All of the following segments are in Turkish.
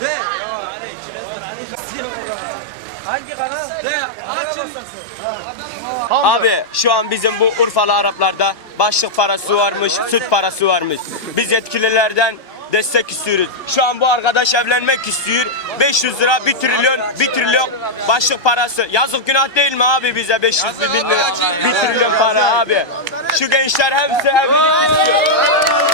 De. Hangi kanal? De. Açın. Abi şu an bizim bu Urfalı Araplarda başlık parası varmış, süt parası varmış. Biz yetkililerden destek istiyoruz. Şu an bu arkadaş evlenmek istiyor. 500 lira, 1 trilyon, 1 trilyon başlık parası. Yazık günah değil mi abi bize 500 bin lira, 1 trilyon para abi. Şu gençler hepsi evlilik istiyor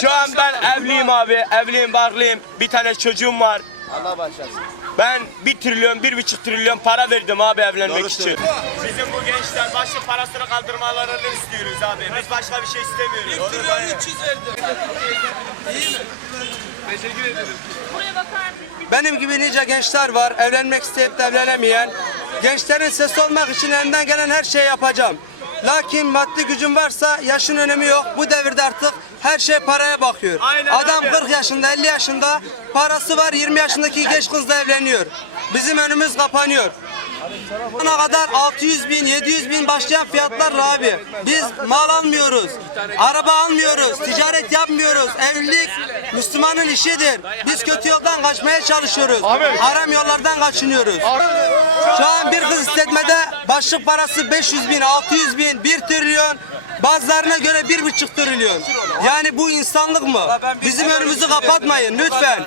şu an ben evliyim abi. Evliyim, barlıyım. Bir tane çocuğum var. Allah başlasın. Ben bir trilyon, bir buçuk trilyon para verdim abi evlenmek için. Bizim bu gençler başlık parasını kaldırmalarını istiyoruz abi. Biz başka bir şey istemiyoruz. Buraya bakar mısın? Benim gibi nice gençler var evlenmek isteyip de evlenemeyen. Gençlerin sesi olmak için elimden gelen her şeyi yapacağım. Lakin maddi gücüm varsa yaşın önemi yok. Bu devirde artık her şey paraya bakıyor. Aynen Adam öyle. 40 yaşında 50 yaşında parası var 20 yaşındaki genç kızla evleniyor. Bizim önümüz kapanıyor. Buna kadar 600 bin, 700 bin başlayan fiyatlarla abi. Biz mal almıyoruz, araba almıyoruz, ticaret yapmıyoruz. Evlilik Müslümanın işidir. Biz kötü yoldan kaçmaya çalışıyoruz. Haram yollardan kaçınıyoruz. Şu an bir kız istetmede başlık parası 500 bin, 600 bin, 1 trilyon. Bazılarına göre bir buçuk trilyon. Yani bu insanlık mı? Bizim önümüzü kapatmayın lütfen.